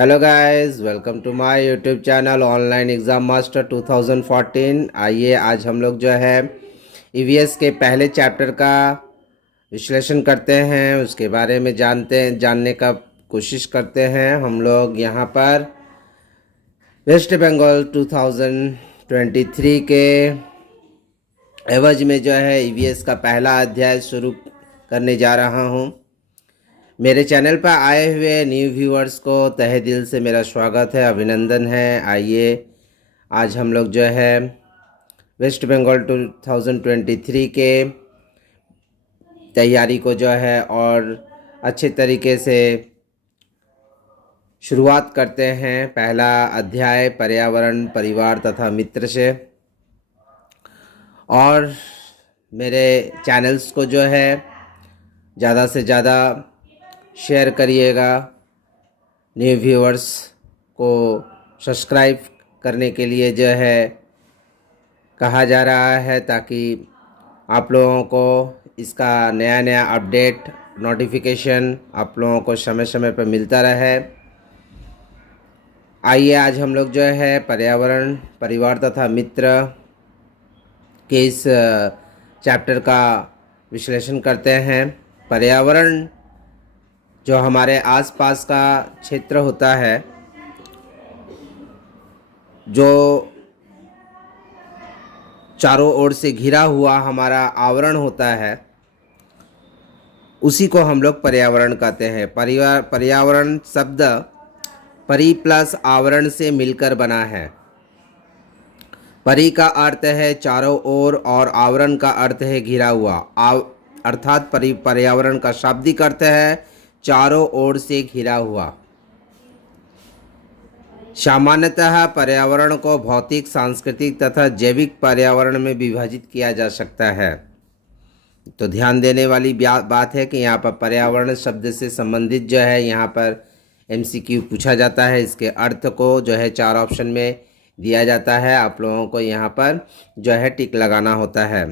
Hello guys, welcome to my YouTube channel online exam master 2014। आइए आज हम लोग जो है ईवीएस के पहले चैप्टर का विश्लेषण करते हैं, उसके बारे में जानने का कोशिश करते हैं। हम लोग यहाँ पर वेस्ट बंगाल 2023 के एवज में जो है ईवीएस का पहला अध्याय शुरू करने जा रहा हूँ। मेरे चैनल पर आए हुए न्यू व्यूअर्स को तहे दिल से मेरा स्वागत है, अभिनंदन है। आइए आज हम लोग जो है वेस्ट बंगाल 2023 के तैयारी को जो है और अच्छे तरीके से शुरुआत करते हैं। पहला अध्याय पर्यावरण, परिवार तथा मित्र से। और मेरे चैनल्स को जो है ज़्यादा से ज़्यादा शेयर करिएगा, न्यू व्यूअर्स को सब्सक्राइब करने के लिए जो है कहा जा रहा है, ताकि आप लोगों को इसका नया नया अपडेट नोटिफिकेशन आप लोगों को समय समय पर मिलता रहे। आइए आज हम लोग जो है पर्यावरण, परिवार तथा मित्र के इस चैप्टर का विश्लेषण करते हैं। पर्यावरण जो हमारे आसपास का क्षेत्र होता है, जो चारों ओर से घिरा हुआ हमारा आवरण होता है, उसी को हम लोग पर्यावरण कहते हैं। पर्यावरण शब्द परि प्लस आवरण से मिलकर बना है। परि का अर्थ है चारों ओर और आवरण का अर्थ है घिरा हुआ। अर्थात पर्यावरण का शाब्दिक अर्थ है चारों ओर से घिरा हुआ। सामान्यतः पर्यावरण को भौतिक, सांस्कृतिक तथा जैविक पर्यावरण में विभाजित किया जा सकता है। तो ध्यान देने वाली बात है कि यहाँ पर पर्यावरण शब्द से संबंधित जो है यहाँ पर एमसीक्यू पूछा जाता है। इसके अर्थ को जो है 4 ऑप्शन में दिया जाता है। आप लोगों को यहाँ पर जो है टिक लगाना होता है।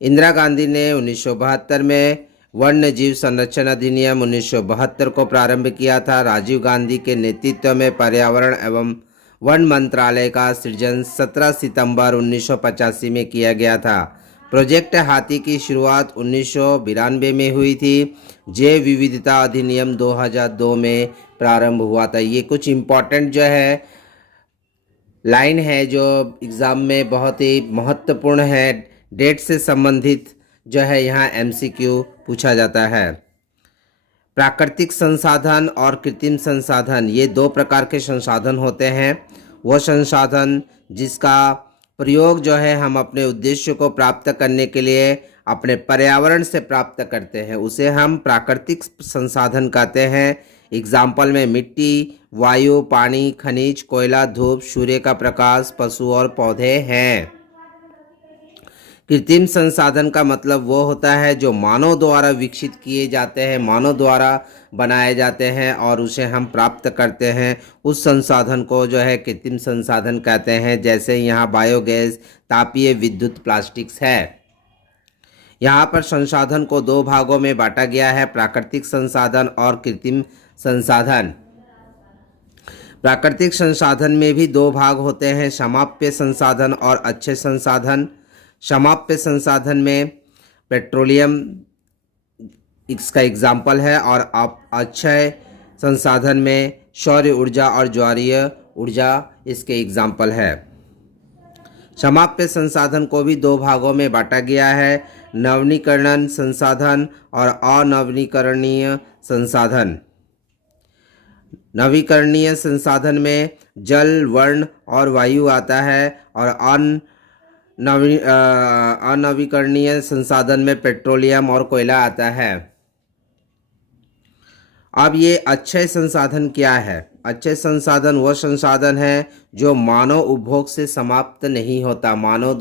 इंदिरा गांधी ने 1972 में वन्य जीव संरक्षण अधिनियम 1972 को प्रारंभ किया था। राजीव गांधी के नेतृत्व में पर्यावरण एवं वन मंत्रालय का सृजन 17 सितंबर 1985 में किया गया था। प्रोजेक्ट हाथी की शुरुआत 1992 में हुई थी। जैव विविधता अधिनियम 2002 में प्रारंभ हुआ था। ये कुछ इम्पोर्टेंट जो है लाइन है जो एग्ज़ाम में बहुत ही महत्वपूर्ण है। डेट से संबंधित जो है यहाँ एमसीक्यू पूछा जाता है। प्राकृतिक संसाधन और कृत्रिम संसाधन, ये 2 प्रकार के संसाधन होते हैं। वो संसाधन जिसका प्रयोग जो है हम अपने उद्देश्य को प्राप्त करने के लिए अपने पर्यावरण से प्राप्त करते हैं, उसे हम प्राकृतिक संसाधन कहते हैं। एग्जाम्पल में मिट्टी, वायु, पानी, खनिज, कोयला, धूप, सूर्य का प्रकाश, पशु और पौधे हैं। कृत्रिम संसाधन का मतलब वो होता है जो मानव द्वारा विकसित किए जाते हैं, मानव द्वारा बनाए जाते हैं और उसे हम प्राप्त करते हैं। उस संसाधन को जो है कृत्रिम संसाधन कहते हैं। जैसे यहाँ बायोगैस, तापीय विद्युत, प्लास्टिक्स है। यहाँ पर संसाधन को 2 भागों में बांटा गया है, प्राकृतिक संसाधन और कृत्रिम संसाधन। प्राकृतिक संसाधन में भी 2 भाग होते हैं, समाप्य संसाधन और अच्छे संसाधन। समाप्य संसाधन में पेट्रोलियम इसका एग्जाम्पल है और अक्षय संसाधन में सौर ऊर्जा और ज्वारीय ऊर्जा इसके एग्जाम्पल है। समाप्य संसाधन को भी 2 भागों में बांटा गया है, नवीकरण संसाधन और अनवीकरणीय संसाधन। नवीकरणीय संसाधन में जल, वर्ण और वायु आता है और अनवीकरणीय संसाधन में पेट्रोलियम और कोयला आता है। अब ये अक्षय संसाधन क्या है? अक्षय संसाधन वह संसाधन है जो मानव उपभोग से समाप्त नहीं होता। मानव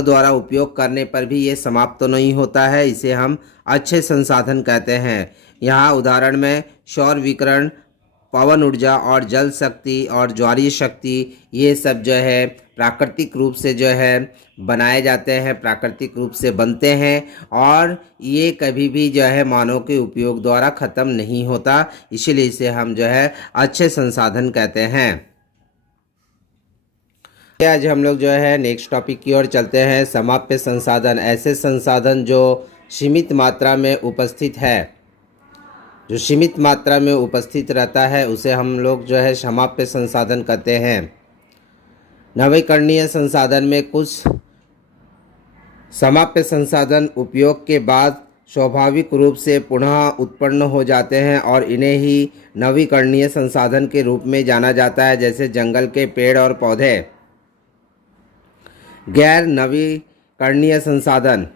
द्वारा उपयोग करने पर भी ये समाप्त नहीं होता है, इसे हम अक्षय संसाधन कहते हैं। यहाँ उदाहरण में सौर विकिरण पवन ऊर्जा और जल शक्ति और ज्वारीय शक्ति, ये सब जो है प्राकृतिक रूप से जो है बनाए जाते हैं, प्राकृतिक रूप से बनते हैं और ये कभी भी जो है मानव के उपयोग द्वारा ख़त्म नहीं होता, इसीलिए इसे हम जो है अच्छे संसाधन कहते हैं। आज हम लोग जो है नेक्स्ट टॉपिक की ओर चलते हैं। समाप्य संसाधन, ऐसे संसाधन जो सीमित मात्रा में उपस्थित है, जो सीमित मात्रा में उपस्थित रहता है उसे हम लोग जो है समाप्य संसाधन कहते हैं। नवीकरणीय संसाधन में कुछ समाप्य संसाधन उपयोग के बाद स्वाभाविक रूप से पुनः उत्पन्न हो जाते हैं और इन्हें ही नवीकरणीय संसाधन के रूप में जाना जाता है, जैसे जंगल के पेड़ और पौधे। गैर नवीकरणीय संसाधन,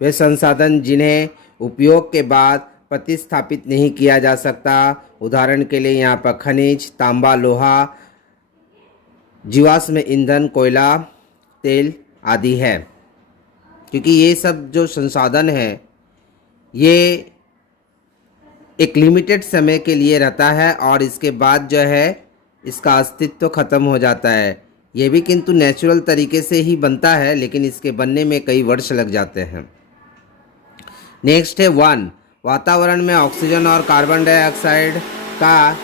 वे संसाधन जिन्हें उपयोग के बाद प्रतिस्थापित नहीं किया जा सकता। उदाहरण के लिए यहाँ पर खनिज, तांबा, लोहा, जीवाश्म ईंधन, कोयला, तेल आदि है। क्योंकि ये सब जो संसाधन है ये एक लिमिटेड समय के लिए रहता है और इसके बाद जो है इसका अस्तित्व खत्म हो जाता है। ये भी किंतु नेचुरल तरीके से ही बनता है, लेकिन इसके बनने में कई वर्ष लग जाते हैं। नेक्स्ट है वन, वातावरण में ऑक्सीजन और कार्बन डाइऑक्साइड का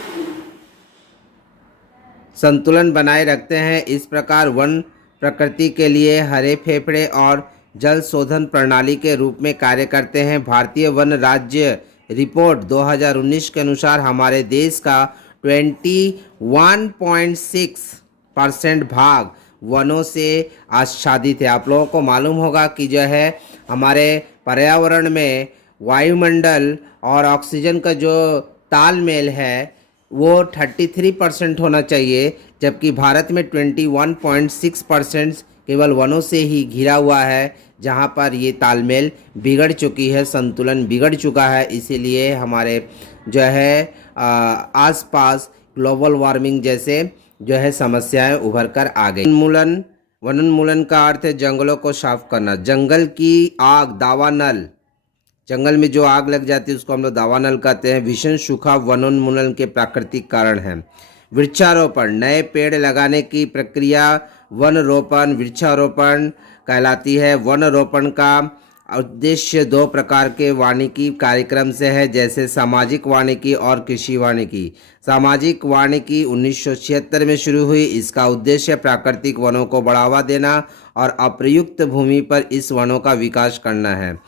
संतुलन बनाए रखते हैं। इस प्रकार वन प्रकृति के लिए हरे फेफड़े और जल शोधन प्रणाली के रूप में कार्य करते हैं। भारतीय वन राज्य रिपोर्ट 2019 के अनुसार हमारे देश का 21.6% भाग वनों से आच्छादित है। आप लोगों को मालूम होगा कि जो है हमारे पर्यावरण में वायुमंडल और ऑक्सीजन का जो तालमेल है वो 33% होना चाहिए, जबकि भारत में 21.6% केवल वनों से ही घिरा हुआ है, जहाँ पर ये तालमेल बिगड़ चुकी है, संतुलन बिगड़ चुका है। इसीलिए हमारे जो है आसपास ग्लोबल वार्मिंग जैसे जो है समस्याएं उभर कर आ गई। वनोन्मूलन का अर्थ है जंगलों को साफ करना। जंगल की आग, दावानल, जंगल में जो आग लग जाती है उसको हम लोग दावानल कहते हैं। भीषण सूखा वनोन्मूलन के प्राकृतिक कारण है। वृक्षारोपण, नए पेड़ लगाने की प्रक्रिया वन रोपण, वृक्षारोपण कहलाती है। वन रोपण का उद्देश्य दो प्रकार के वानिकी कार्यक्रम से है, जैसे सामाजिक वानिकी और कृषि वानिकी। सामाजिक वानिकी 1976 में शुरू हुई। इसका उद्देश्य प्राकृतिक वनों को बढ़ावा देना और अप्रयुक्त भूमि पर इस वनों का विकास करना है।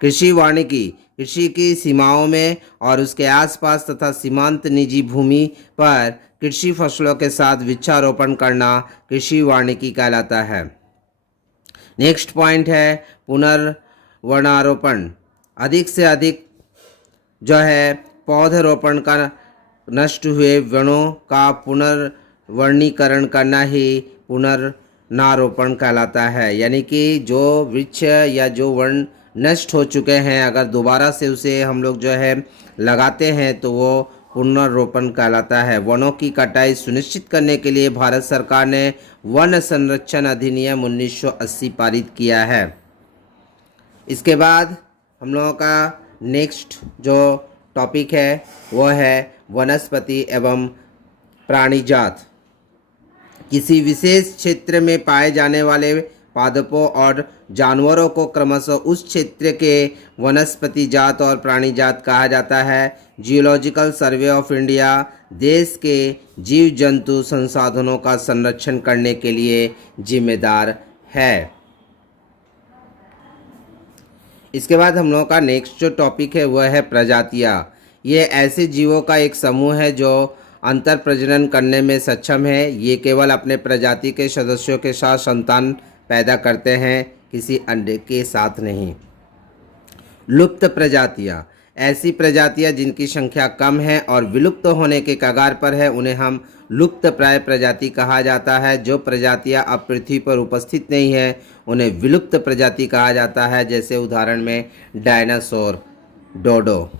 कृषि वानिकी, कृषि की सीमाओं में और उसके आसपास तथा सीमांत निजी भूमि पर कृषि फसलों के साथ वृक्षारोपण करना कृषि वानिकी कहलाता है। नेक्स्ट पॉइंट है पुनर्वनारोपण। अधिक से अधिक जो है पौधरोपण का नष्ट हुए वनों का पुनर्वनीकरण करना ही पुनर्वनारोपण कहलाता है। यानी कि जो वृक्ष या जो वन नष्ट हो चुके हैं, अगर दोबारा से उसे हम लोग जो है लगाते हैं तो वो पुनर्रोपण कहलाता है। वनों की कटाई सुनिश्चित करने के लिए भारत सरकार ने वन संरक्षण अधिनियम 1980 पारित किया है। इसके बाद हम लोगों का नेक्स्ट जो टॉपिक है वो है वनस्पति एवं प्राणीजात। किसी विशेष क्षेत्र में पाए जाने वाले पादपों और जानवरों को क्रमशः उस क्षेत्र के वनस्पति जात और प्राणी जात कहा जाता है। जियोलॉजिकल सर्वे ऑफ इंडिया देश के जीव जंतु संसाधनों का संरक्षण करने के लिए जिम्मेदार है। इसके बाद हम लोगों का नेक्स्ट जो टॉपिक है वह है प्रजातियां। ये ऐसे जीवों का एक समूह है जो अंतर प्रजनन करने में सक्षम है। ये केवल अपने प्रजाति के सदस्यों के साथ संतान पैदा करते हैं, किसी अन्य के साथ नहीं। लुप्त प्रजातियां, ऐसी प्रजातियां जिनकी संख्या कम है और विलुप्त होने के कगार पर है, उन्हें हम लुप्त प्राय प्रजाति कहा जाता है। जो प्रजातियां अब पृथ्वी पर उपस्थित नहीं है उन्हें विलुप्त प्रजाति कहा जाता है। जैसे उदाहरण में डायनासोर, डोडो।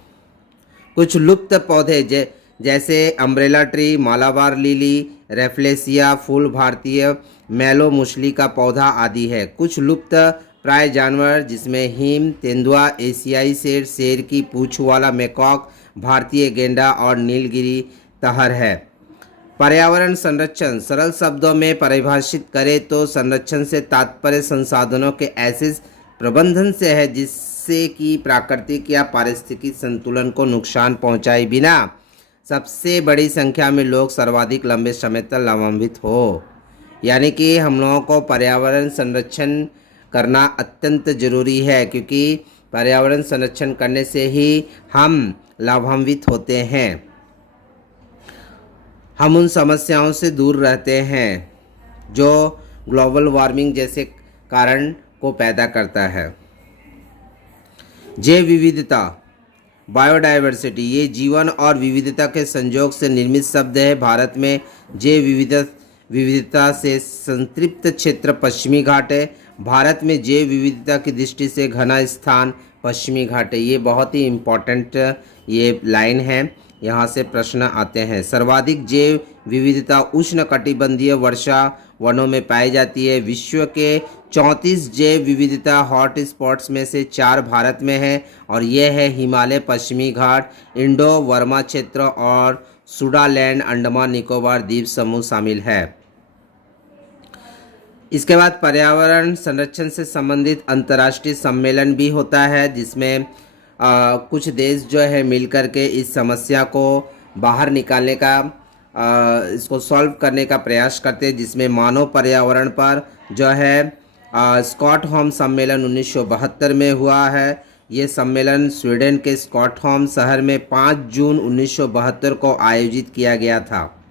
कुछ लुप्त पौधे जैसे umbrella tree, Malabar lily, rafflesia फूल, भारतीय मैलो मुसली का पौधा आदि है। कुछ लुप्त प्राय जानवर जिसमें हिम, तेंदुआ, एशियाई शेर, शेर की पूंछ वाला मैकॉक, भारतीय गेंडा और नीलगिरी तहर है। पर्यावरण संरक्षण सरल शब्दों में परिभाषित करें तो संरक्षण से तात्पर्य संसाधनों के ऐसे प्रबंधन से है जिससे कि प्राकृतिक या पारिस्थितिक संतुलन को नुकसान पहुंचाए बिना सबसे बड़ी संख्या में लोग सर्वाधिक लंबे समय तक लाभान्वित हो। यानी कि हम लोगों को पर्यावरण संरक्षण करना अत्यंत जरूरी है, क्योंकि पर्यावरण संरक्षण करने से ही हम लाभान्वित होते हैं, हम उन समस्याओं से दूर रहते हैं जो ग्लोबल वार्मिंग जैसे कारण को पैदा करता है। जैव विविधता, बायोडाइवर्सिटी, ये जीवन और विविधता के संयोग से निर्मित शब्द है। भारत में जैव विविधता से संतृप्त क्षेत्र पश्चिमी घाट है। भारत में जैव विविधता की दृष्टि से घना स्थान पश्चिमी घाट है। ये बहुत ही इम्पोर्टेंट ये लाइन है, यहाँ से प्रश्न आते हैं। सर्वाधिक जैव विविधता उष्णकटिबंधीय वर्षा वनों में पाई जाती है। विश्व के 34 जैव विविधता हॉट स्पॉट्स में से 4 भारत में है, और ये है हिमालय, पश्चिमी घाट, इंडो वर्मा क्षेत्र और सुडालैंड, अंडमान निकोबार द्वीप समूह शामिल है। इसके बाद पर्यावरण संरक्षण से संबंधित अंतर्राष्ट्रीय सम्मेलन भी होता है, जिसमें कुछ देश जो है मिलकर के इस समस्या को बाहर निकालने का इसको सॉल्व करने का प्रयास करते हैं, जिसमें मानव पर्यावरण पर जो है स्टॉकहोम सम्मेलन 1972 में हुआ है। ये सम्मेलन स्वीडन के स्टॉकहोम शहर में 5 जून 1972 को आयोजित किया गया था।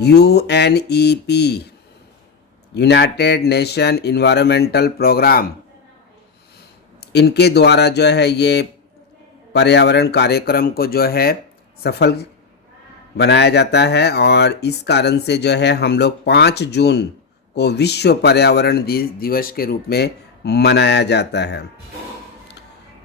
UNEP, united nation environmental programme, इनके द्वारा जो है ये पर्यावरण कार्यक्रम को जो है सफल बनाया जाता है, और इस कारण से जो है हम लोग 5 जून को विश्व पर्यावरण दिवस के रूप में मनाया जाता है।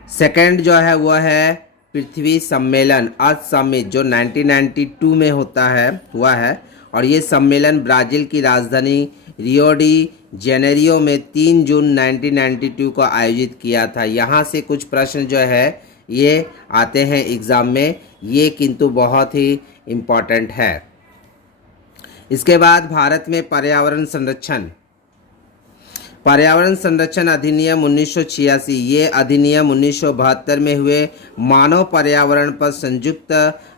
सेकंड जो है वह है पृथ्वी सम्मेलन, अर्थ समिट, जो 1992 में हुआ है, और ये सम्मेलन ब्राज़ील की राजधानी रियो डी जेनेरियो में 3 जून 1992 को आयोजित किया था। यहाँ से कुछ प्रश्न जो है ये आते हैं एग्ज़ाम में, ये किंतु बहुत ही इम्पॉर्टेंट है। इसके बाद भारत में पर्यावरण संरक्षण अधिनियम 1986, ये अधिनियम 1972 में हुए मानव पर्यावरण पर संयुक्त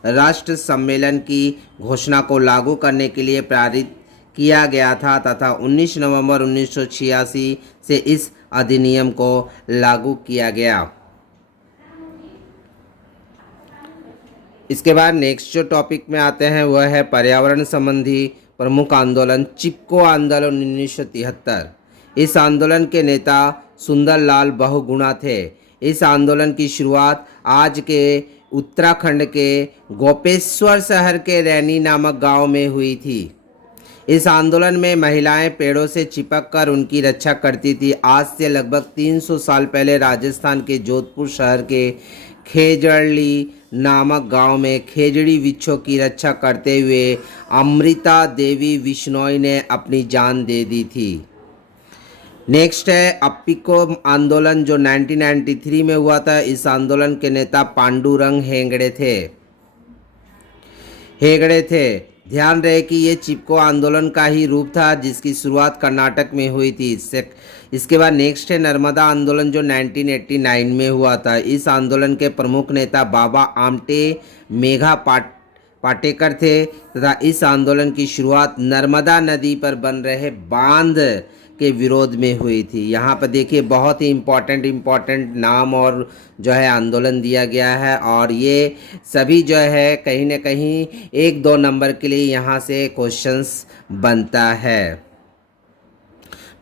राष्ट्र सम्मेलन की घोषणा को लागू करने के लिए पारित किया गया था तथा 19 नवंबर 1986 से इस अधिनियम को लागू किया गया। इसके बाद नेक्स्ट जो टॉपिक में आते हैं वह है पर्यावरण संबंधी प्रमुख आंदोलन, चिपको आंदोलन 1973। इस आंदोलन के नेता सुंदरलाल बहुगुणा थे। इस आंदोलन की शुरुआत आज के उत्तराखंड के गोपेश्वर शहर के रैनी नामक गांव में हुई थी। इस आंदोलन में महिलाएं पेड़ों से चिपक कर उनकी रक्षा करती थी। आज से लगभग 300 साल पहले राजस्थान के जोधपुर शहर के खेजड़ी नामक गांव में खेजड़ी वृक्षों की रक्षा करते हुए अमृता देवी बिश्नोई ने अपनी जान दे दी थी। नेक्स्ट है अप्पिको आंदोलन, जो 1993 में हुआ था। इस आंदोलन के नेता पांडुरंग हेगड़े थे। ध्यान रहे कि ये चिपको आंदोलन का ही रूप था जिसकी शुरुआत कर्नाटक में हुई थी। इसके बाद नेक्स्ट है नर्मदा आंदोलन, जो 1989 में हुआ था। इस आंदोलन के प्रमुख नेता बाबा आमटे मेघा पाटेकर थे तथा इस आंदोलन की शुरुआत नर्मदा नदी पर बन रहे बांध के विरोध में हुई थी। यहाँ पर देखिए बहुत ही इम्पोर्टेंट नाम और जो है आंदोलन दिया गया है, और ये सभी जो है कहीं ना कहीं 1-2 नंबर के लिए यहाँ से क्वेश्चंस बनता है।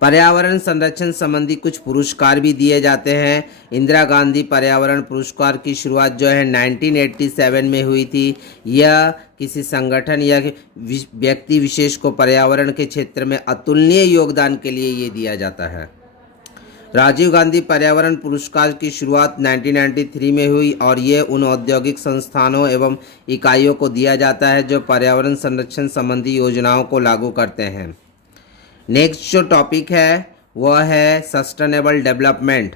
पर्यावरण संरक्षण संबंधी कुछ पुरस्कार भी दिए जाते हैं। इंदिरा गांधी पर्यावरण पुरस्कार की शुरुआत जो है 1987 में हुई थी। यह किसी संगठन या व्यक्ति विशेष को पर्यावरण के क्षेत्र में अतुलनीय योगदान के लिए ये दिया जाता है। राजीव गांधी पर्यावरण पुरस्कार की शुरुआत 1993 में हुई, और ये उन औद्योगिक संस्थानों एवं इकाइयों को दिया जाता है जो पर्यावरण संरक्षण संबंधी योजनाओं को लागू करते हैं। नेक्स्ट जो टॉपिक है वह है सस्टेनेबल डेवलपमेंट,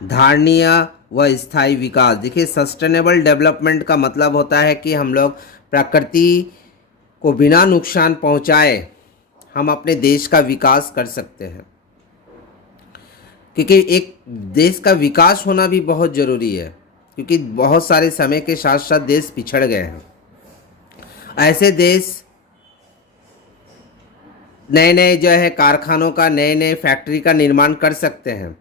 धारणीय व स्थायी विकास। देखिए, सस्टेनेबल डेवलपमेंट का मतलब होता है कि हम लोग प्रकृति को बिना नुकसान पहुंचाए हम अपने देश का विकास कर सकते हैं, क्योंकि एक देश का विकास होना भी बहुत ज़रूरी है, क्योंकि बहुत सारे समय के साथ साथ देश पिछड़ गए हैं। ऐसे देश नए नए जो है कारखानों का, नए नए फैक्ट्री का निर्माण कर सकते हैं,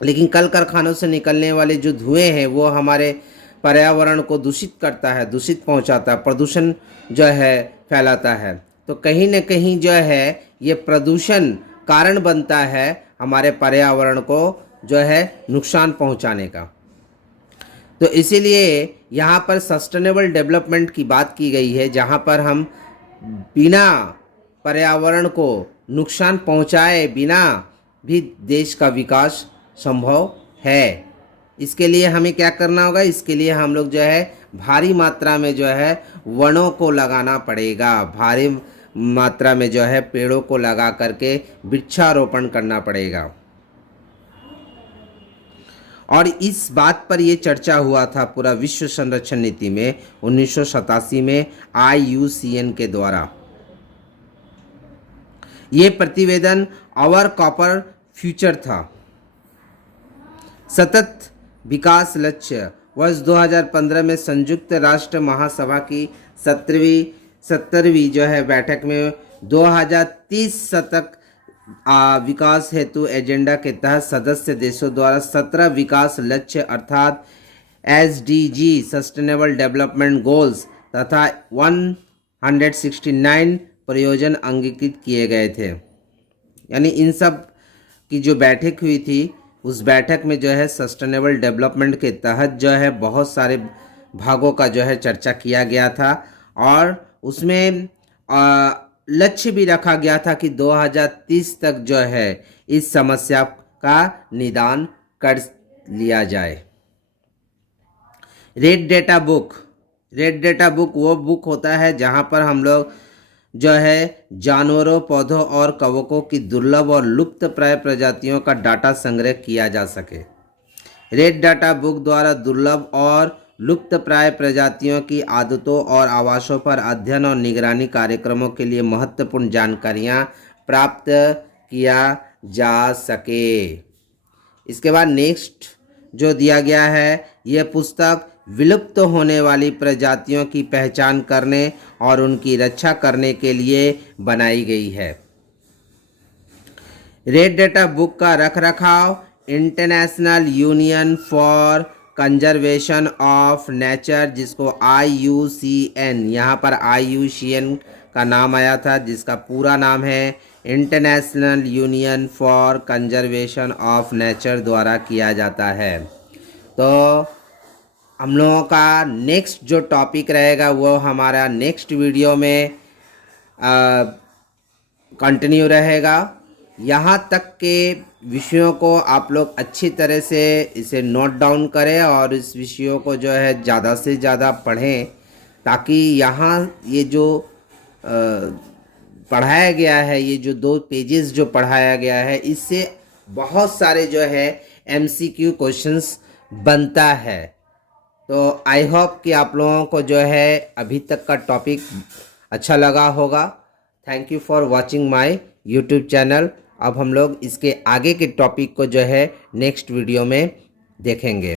लेकिन कल कारखानों से निकलने वाले जो धुएं हैं वो हमारे पर्यावरण को दूषित करता है, दूषित पहुंचाता है, प्रदूषण जो है फैलाता है। तो कहीं न कहीं जो है ये प्रदूषण कारण बनता है हमारे पर्यावरण को जो है नुकसान पहुंचाने का। तो इसीलिए यहाँ पर सस्टेनेबल डेवलपमेंट की बात की गई है, जहाँ पर हम बिना पर्यावरण को नुकसान पहुंचाए बिना भी देश का विकास संभव है। इसके लिए हमें क्या करना होगा? इसके लिए हम लोग जो है भारी मात्रा में जो है वनों को लगाना पड़ेगा, भारी मात्रा में जो है पेड़ों को लगा करके वृक्षारोपण करना पड़ेगा। और इस बात पर ये चर्चा हुआ था पूरा विश्व संरक्षण नीति में 1987 में IUCN के द्वारा। ये प्रतिवेदन आवर कॉपर फ्यूचर था। सतत विकास लक्ष्य वर्ष 2015 में संयुक्त राष्ट्र महासभा की 70वीं जो है बैठक में 2030 तक विकास हेतु एजेंडा के तहत सदस्य देशों द्वारा 17 विकास लक्ष्य अर्थात SDG सस्टेनेबल डेवलपमेंट गोल्स तथा 169 प्रयोजन अंगीकृत किए गए थे। यानी इन सब की जो बैठक हुई थी, उस बैठक में जो है सस्टेनेबल डेवलपमेंट के तहत जो है बहुत सारे भागों का जो है चर्चा किया गया था, और उसमें लक्ष्य भी रखा गया था कि 2030 तक जो है इस समस्या का निदान कर लिया जाए। रेड डेटा बुक वो बुक होता है जहाँ पर हम लोग जो है जानवरों, पौधों और कवकों की दुर्लभ और लुप्त प्राय प्रजातियों का डाटा संग्रह किया जा सके। रेड डाटा बुक द्वारा दुर्लभ और लुप्त प्राय प्रजातियों की आदतों और आवासों पर अध्ययन और निगरानी कार्यक्रमों के लिए महत्वपूर्ण जानकारियां प्राप्त किया जा सके। इसके बाद नेक्स्ट जो दिया गया है, यह पुस्तक विलुप्त होने वाली प्रजातियों की पहचान करने और उनकी रक्षा करने के लिए बनाई गई है। रेड डेटा बुक का रखरखाव international union for conservation of nature, जिसको IUCN, यहाँ पर IUCN का नाम आया था, जिसका पूरा नाम है international union for conservation of nature द्वारा किया जाता है। तो हम लोगों का नेक्स्ट जो टॉपिक रहेगा वो हमारा नेक्स्ट वीडियो में कंटिन्यू रहेगा। यहाँ तक के विषयों को आप लोग अच्छी तरह से इसे नोट डाउन करें और इस विषयों को जो है ज़्यादा से ज़्यादा पढ़ें, ताकि यहाँ ये जो पढ़ाया गया है, ये जो 2 पेजेस जो पढ़ाया गया है, इससे बहुत सारे जो है MCQ क्वेश्चंस बनता है। तो आई होप कि आप लोगों को जो है अभी तक का टॉपिक अच्छा लगा होगा। Thank you for watching my YouTube channel. अब हम लोग इसके आगे के टॉपिक को जो है नेक्स्ट वीडियो में देखेंगे।